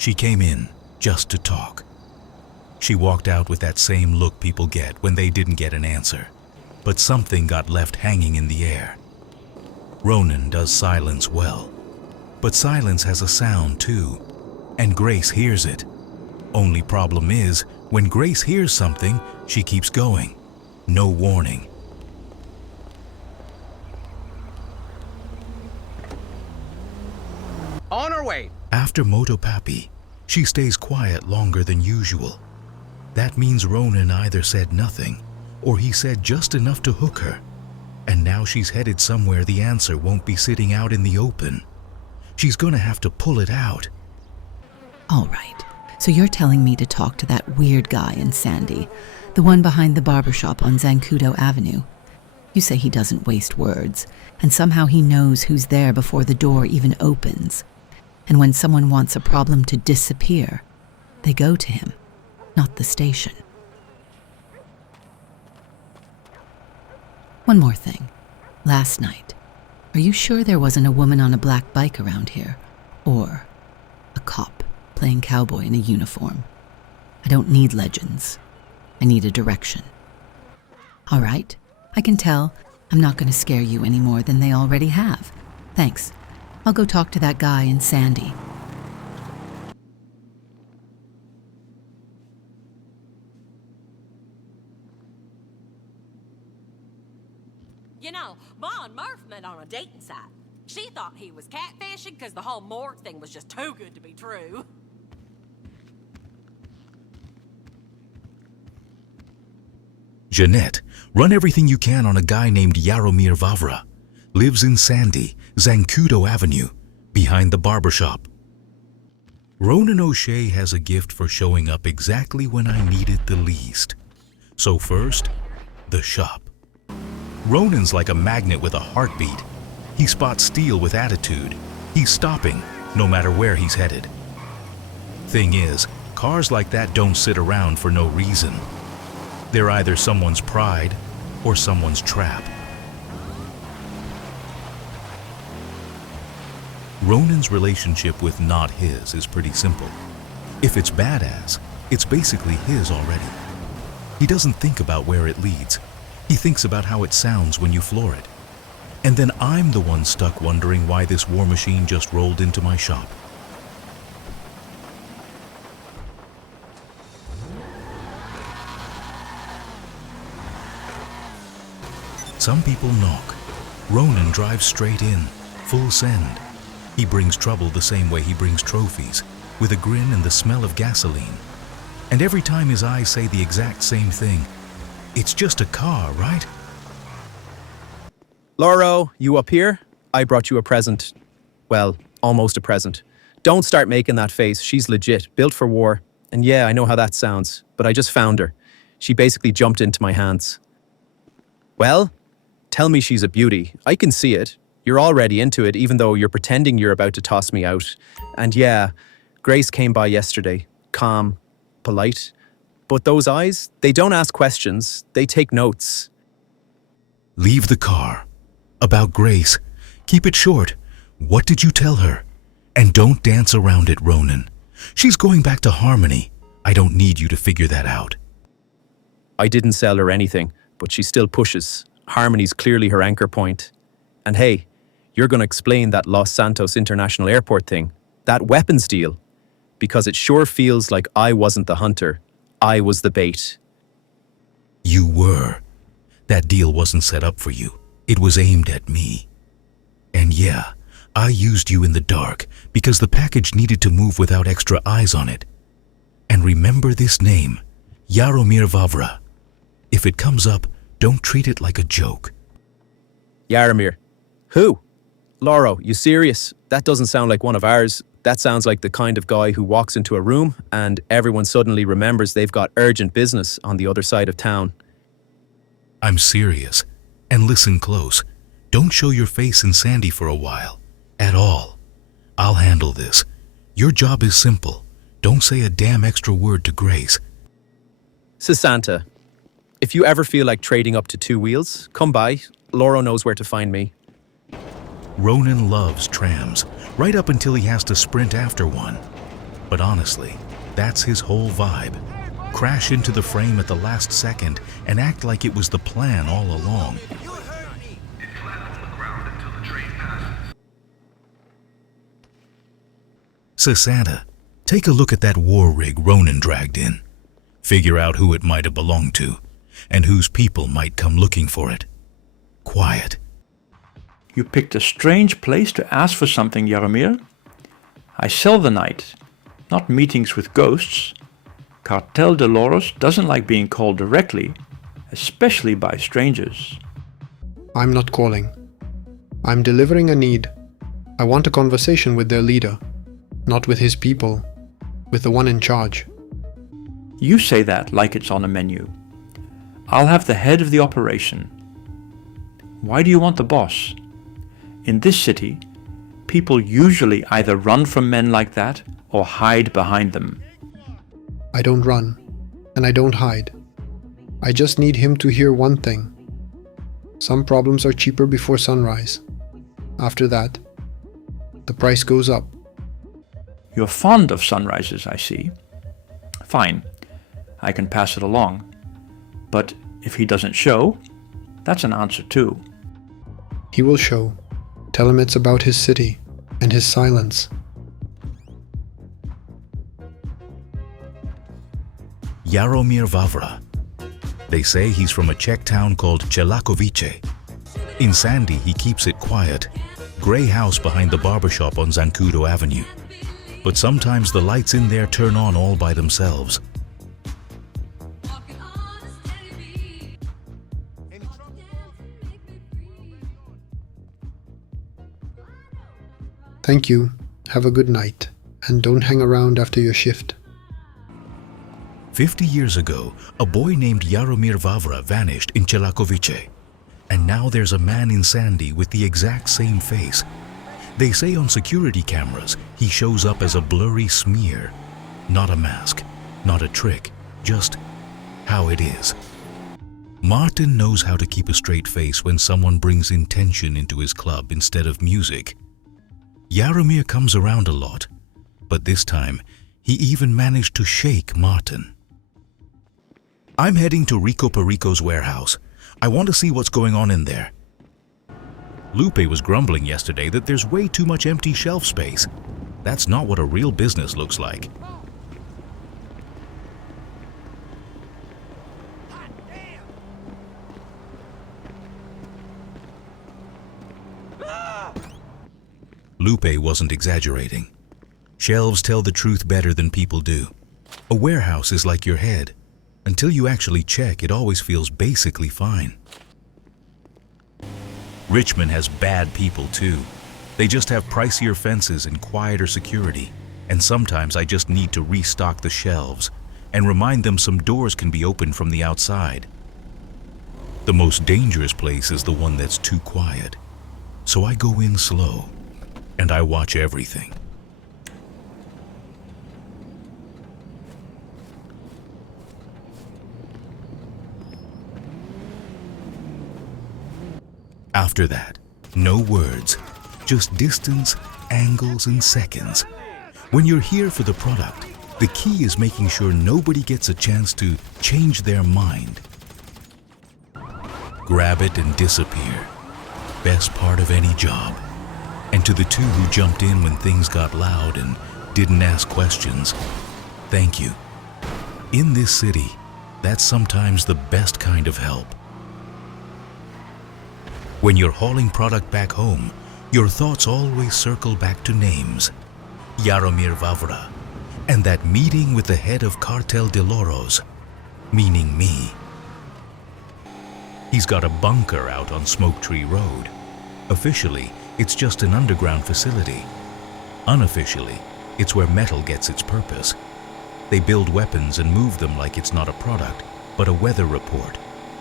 She came in just to talk. She walked out with that same look people get when they didn't get an answer, but something got left hanging in the air. Ronan does silence well, but silence has a sound too, and Grace hears it. Only problem is, when Grace hears something, she keeps going. No warning. On our way. After Motopapi, she stays quiet longer than usual. That means Ronan either said nothing, or he said just enough to hook her. And now she's headed somewhere the answer won't be sitting out in the open. She's gonna have to pull it out. All right, so you're telling me to talk to that weird guy in Sandy, the one behind the barbershop on Zancudo Avenue. You say he doesn't waste words, and somehow he knows who's there before the door even opens. And when someone wants a problem to disappear, they go to him, not the station. One more thing. Last night, are you sure there wasn't a woman on a black bike around here? Or a cop playing cowboy in a uniform? I don't need legends. I need a direction. All right, I can tell I'm not going to scare you any more than they already have. Thanks. I'll go talk to that guy in Sandy. You know, Ma and Murph met on a dating site. She thought he was catfishing because the whole morgue thing was just too good to be true. Jeanette, run everything you can on a guy named Jaromir Vavra. Lives in Sandy, Zancudo Avenue, behind the barbershop. Ronan O'Shea has a gift for showing up exactly when I need it the least. So first, the shop. Ronan's like a magnet with a heartbeat. He spots steel with attitude. He's stopping, no matter where he's headed. Thing is, cars like that don't sit around for no reason. They're either someone's pride or someone's trap. Ronan's relationship with not his is pretty simple. If it's badass, it's basically his already. He doesn't think about where it leads. He thinks about how it sounds when you floor it. And then I'm the one stuck wondering why this war machine just rolled into my shop. Some people knock. Ronan drives straight in, full send. He brings trouble the same way he brings trophies, with a grin and the smell of gasoline. And every time his eyes say the exact same thing, it's just a car, right? Loro, you up here? I brought you a present. Well, almost a present. Don't start making that face. She's legit, built for war. And yeah, I know how that sounds, but I just found her. She basically jumped into my hands. Well, tell me she's a beauty. I can see it. You're already into it, even though you're pretending you're about to toss me out. And yeah, Grace came by yesterday. Calm, polite. But those eyes, they don't ask questions. They take notes. Leave the car. About Grace, keep it short. What did you tell her? And don't dance around it, Ronan. She's going back to Harmony. I don't need you to figure that out. I didn't sell her anything, but she still pushes. Harmony's clearly her anchor point. And hey, you're going to explain that Los Santos International Airport thing, that weapons deal, because it sure feels like I wasn't the hunter. I was the bait. You were. That deal wasn't set up for you. It was aimed at me. And yeah, I used you in the dark because the package needed to move without extra eyes on it. And remember this name, Jaromir Vavra. If it comes up, don't treat it like a joke. Jaromir. Who? Loro, you serious? That doesn't sound like one of ours. That sounds like the kind of guy who walks into a room and everyone suddenly remembers they've got urgent business on the other side of town. I'm serious. And listen close. Don't show your face in Sandy for a while. At all. I'll handle this. Your job is simple. Don't say a damn extra word to Grace. Santa, if you ever feel like trading up to 2 wheels, come by. Loro knows where to find me. Ronan loves trams, right up until he has to sprint after one. But honestly, that's his whole vibe. Crash into the frame at the last second and act like it was the plan all along. So Santa, take a look at that war rig Ronan dragged in. Figure out who it might have belonged to, and whose people might come looking for it. Quiet. You picked a strange place to ask for something, Jaromir. I sell the night, not meetings with ghosts. Cartel de Loros doesn't like being called directly, especially by strangers. I'm not calling. I'm delivering a need. I want a conversation with their leader. Not with his people, with the one in charge. You say that like it's on a menu. I'll have the head of the operation. Why do you want the boss? In this city, people usually either run from men like that or hide behind them. I don't run, and I don't hide. I just need him to hear one thing. Some problems are cheaper before sunrise. After that, the price goes up. You're fond of sunrises, I see. Fine, I can pass it along. But if he doesn't show, that's an answer too. He will show. Tell him it's about his city and his silence. Jaromir Vavra. They say he's from a Czech town called Czechoslovakia. In Sandy, he keeps it quiet. Gray house behind the barbershop on Zancudo Avenue. But sometimes the lights in there turn on all by themselves. Thank you. Have a good night. And don't hang around after your shift. 50 years ago, a boy named Jaromir Vavra vanished in Czechoslovakia. And now there's a man in Sandy with the exact same face. They say on security cameras, he shows up as a blurry smear. Not a mask, not a trick, just how it is. Martin knows how to keep a straight face when someone brings intention into his club instead of music. Jaromir comes around a lot, but this time, he even managed to shake Martin. I'm heading to Rico Perico's warehouse. I want to see what's going on in there. Lupe was grumbling yesterday that there's way too much empty shelf space. That's not what a real business looks like. Lupe wasn't exaggerating. Shelves tell the truth better than people do. A warehouse is like your head. Until you actually check, it always feels basically fine. Richmond has bad people too. They just have pricier fences and quieter security. And sometimes I just need to restock the shelves and remind them some doors can be opened from the outside. The most dangerous place is the one that's too quiet. So I go in slow and I watch everything. After that, no words, just distance, angles, and seconds. When you're here for the product, the key is making sure nobody gets a chance to change their mind. Grab it and disappear. Best part of any job. And to the two who jumped in when things got loud and didn't ask questions, thank you. In this city, that's sometimes the best kind of help. When you're hauling product back home, your thoughts always circle back to names. Jaromir Vavra, and that meeting with the head of Cartel de Loros, meaning me. He's got a bunker out on Smoke Tree Road. Officially, it's just an underground facility. Unofficially, it's where metal gets its purpose. They build weapons and move them like it's not a product, but a weather report.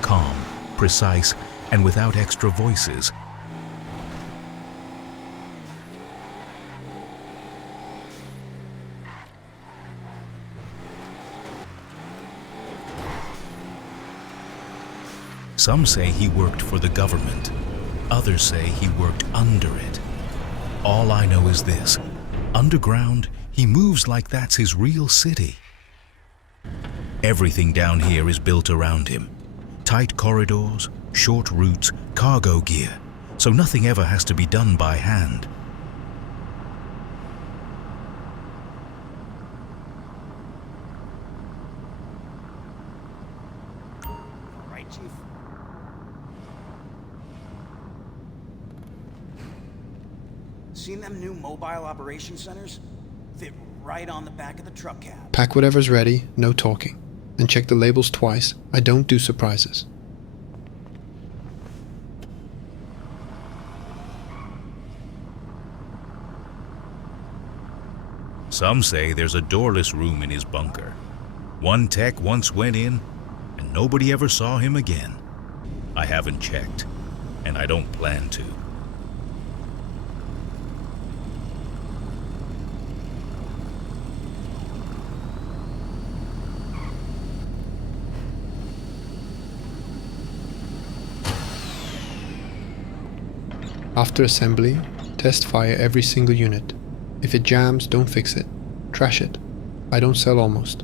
Calm, precise, and without extra voices. Some say he worked for the government. Others say he worked under it. All I know is this: underground He moves like that's his real city. Everything down here is built around him. Tight corridors, short routes, cargo gear, so nothing ever has to be done by hand. Right, Chief? Seen them new mobile operation centers? Fit right on the back of the truck cab. Pack whatever's ready, no talking. And check the labels twice. I don't do surprises. Some say there's a doorless room in his bunker. One tech once went in, and nobody ever saw him again. I haven't checked, and I don't plan to. After assembly, test fire every single unit. If it jams, don't fix it. Trash it. I don't sell almost.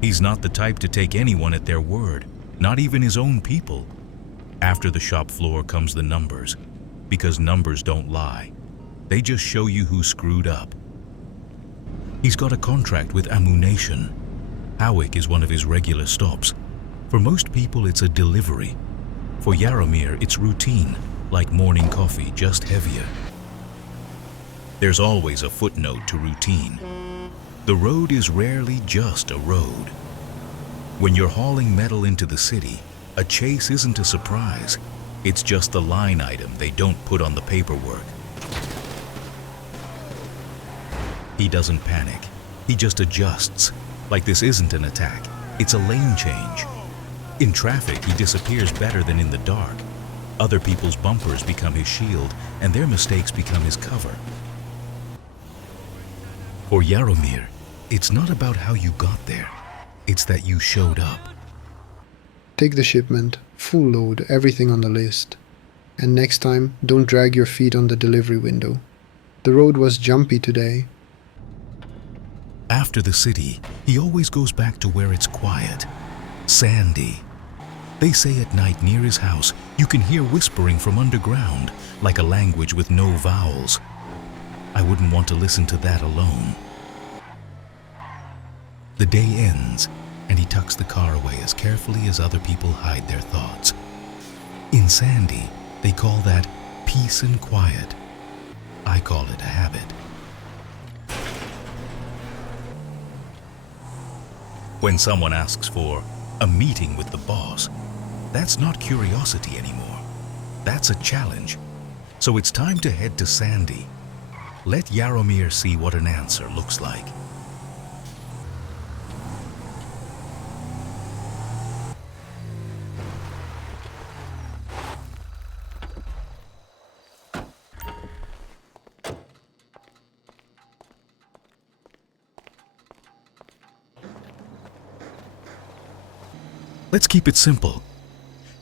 He's not the type to take anyone at their word, not even his own people. After the shop floor comes the numbers, because numbers don't lie. They just show you who screwed up. He's got a contract with Ammunition. Howick is one of his regular stops. For most people, it's a delivery. For Jaromir, it's routine, like morning coffee, just heavier. There's always a footnote to routine. The road is rarely just a road. When you're hauling metal into the city, a chase isn't a surprise. It's just the line item they don't put on the paperwork. He doesn't panic. He just adjusts. Like this isn't an attack. It's a lane change. In traffic, he disappears better than in the dark. Other people's bumpers become his shield, and their mistakes become his cover. For Jaromir, it's not about how you got there. It's that you showed up. Take the shipment, full load, everything on the list. And next time, don't drag your feet on the delivery window. The road was jumpy today. After the city, he always goes back to where it's quiet. Sandy. They say at night near his house, you can hear whispering from underground, like a language with no vowels. I wouldn't want to listen to that alone. The day ends, and he tucks the car away as carefully as other people hide their thoughts. In Sandy, they call that peace and quiet. I call it a habit. When someone asks for a meeting with the boss, that's not curiosity anymore. That's a challenge. So it's time to head to Sandy. Let Jaromir see what an answer looks like. Let's keep it simple.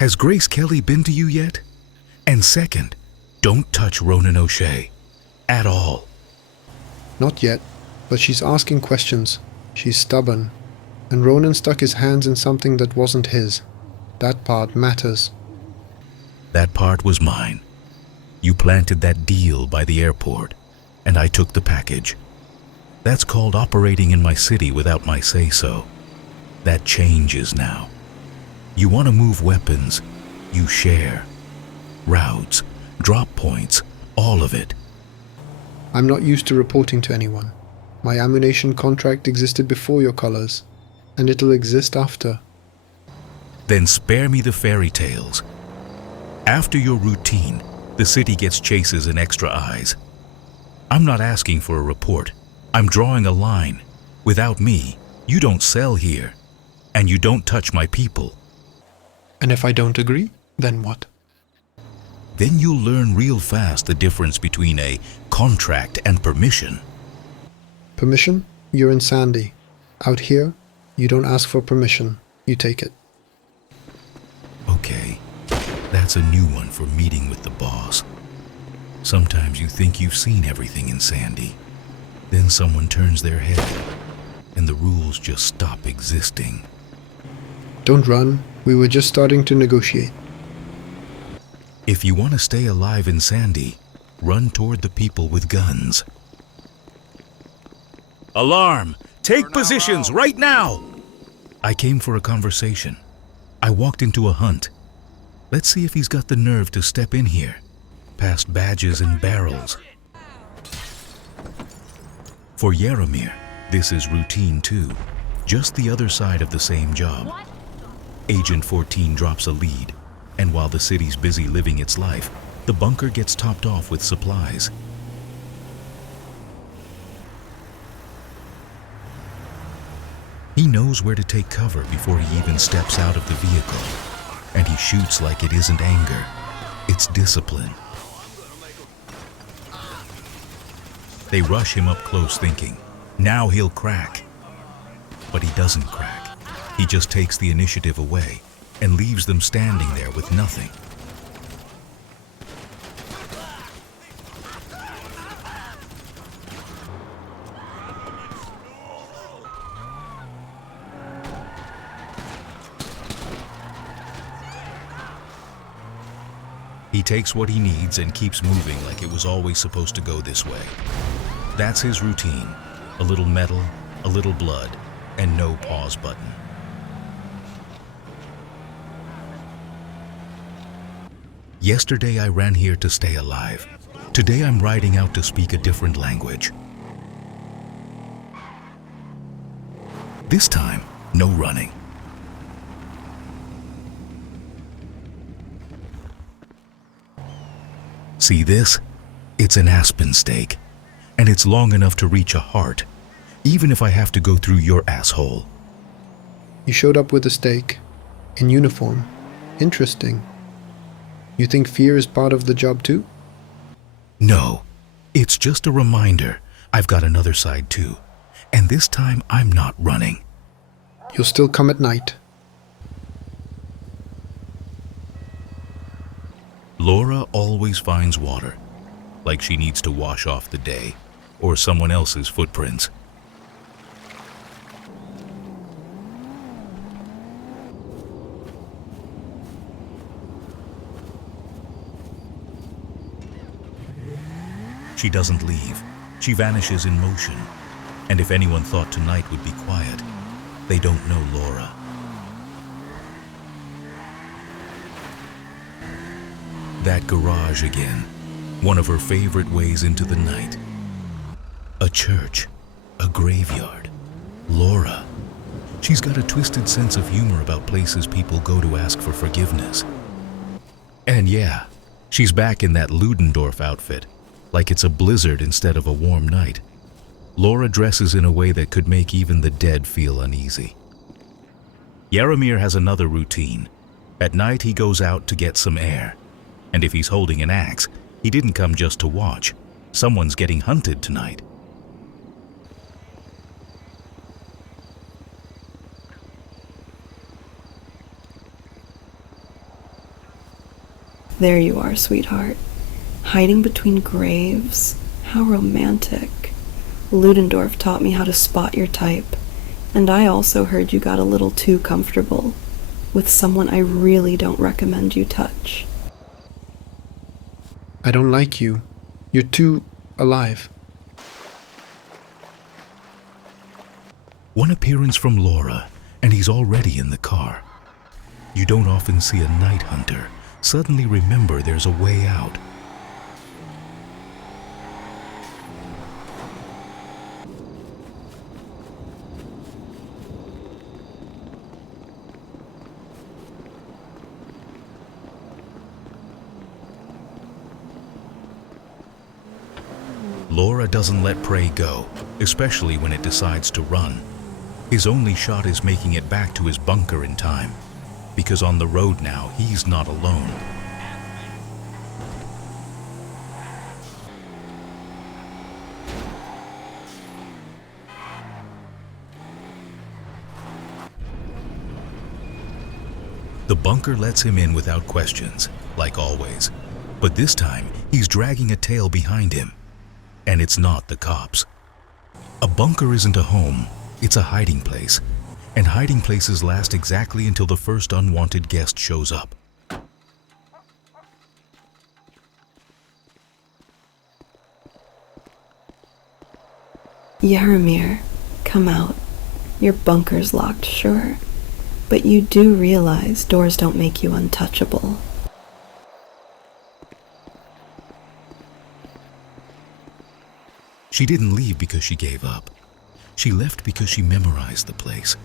Has Grace Kelly been to you yet? And second, don't touch Ronan O'Shea. At all. Not yet, but she's asking questions. She's stubborn. And Ronan stuck his hands in something that wasn't his. That part matters. That part was mine. You planted that deal by the airport, and I took the package. That's called operating in my city without my say-so. That changes now. You want to move weapons, you share. Routes, drop points, all of it. I'm not used to reporting to anyone. My ammunition contract existed before your colors, and it'll exist after. Then spare me the fairy tales. After your routine, the city gets chases and extra eyes. I'm not asking for a report. I'm drawing a line. Without me, you don't sell here, and you don't touch my people. And if I don't agree, then what? Then you'll learn real fast the difference between a contract and permission. Permission? You're in Sandy. Out here, you don't ask for permission, you take it. Okay, that's a new one for meeting with the boss. Sometimes you think you've seen everything in Sandy. Then someone turns their head, and the rules just stop existing. Don't run. We were just starting to negotiate. If you want to stay alive in Sandy, run toward the people with guns. Alarm! Take positions right now! I came for a conversation. I walked into a hunt. Let's see if he's got the nerve to step in here, past badges and barrels. For Jaromir, this is routine too, just the other side of the same job. Agent 14 drops a lead, and while the city's busy living its life, the bunker gets topped off with supplies. He knows where to take cover before he even steps out of the vehicle, and he shoots like it isn't anger, it's discipline. They rush him up close thinking, now he'll crack. But he doesn't crack. He just takes the initiative away and leaves them standing there with nothing. He takes what he needs and keeps moving like it was always supposed to go this way. That's his routine. A little metal, a little blood, and no pause button. Yesterday I ran here to stay alive. Today I'm riding out to speak a different language. This time, no running. See this? It's an Aspen stake, and it's long enough to reach a heart, even if I have to go through your asshole. You showed up with a stake, in uniform. Interesting. You think fear is part of the job too? No, it's just a reminder I've got another side too, and this time I'm not running. You'll still come at night. Lora always finds water, like she needs to wash off the day, or someone else's footprints. She doesn't leave. She vanishes in motion. And if anyone thought tonight would be quiet, they don't know Lora. That garage again, one of her favorite ways into the night. A church, a graveyard, Lora. She's got a twisted sense of humor about places people go to ask for forgiveness. And yeah, she's back in that Ludendorff outfit, like it's a blizzard instead of a warm night. Lora dresses in a way that could make even the dead feel uneasy. Jaromir has another routine. At night he goes out to get some air. And if he's holding an axe, he didn't come just to watch. Someone's getting hunted tonight. There you are, sweetheart. Hiding between graves? How romantic. Ludendorff taught me how to spot your type. And I also heard you got a little too comfortable with someone I really don't recommend you touch. I don't like you. You're too alive. One appearance from Lora, and he's already in the car. You don't often see a night hunter suddenly remember there's a way out. Lora doesn't let prey go, especially when it decides to run. His only shot is making it back to his bunker in time, because on the road now, he's not alone. The bunker lets him in without questions, like always. But this time, he's dragging a tail behind him. And it's not the cops. A bunker isn't a home, it's a hiding place. And hiding places last exactly until the first unwanted guest shows up. Jaromir, come out. Your bunker's locked, sure. But you do realize doors don't make you untouchable. She didn't leave because she gave up. She left because she memorized the place.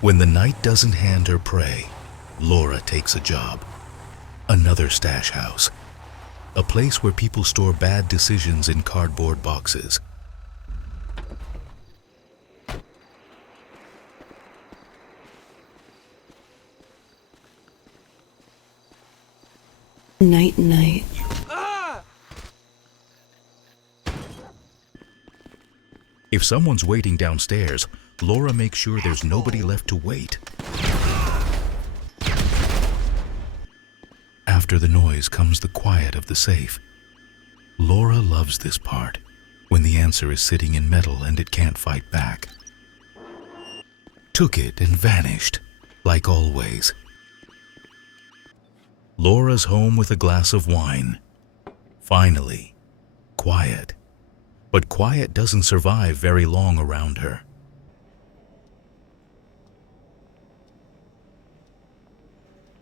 When the night doesn't hand her prey, Lora takes a job. Another stash house. A place where people store bad decisions in cardboard boxes. Night, night. If someone's waiting downstairs, Lora makes sure there's nobody left to wait. After the noise comes the quiet of the safe. Lora loves this part, when the answer is sitting in metal and it can't fight back. Took it and vanished, like always. Lora's home with a glass of wine. Finally, quiet. But quiet doesn't survive very long around her.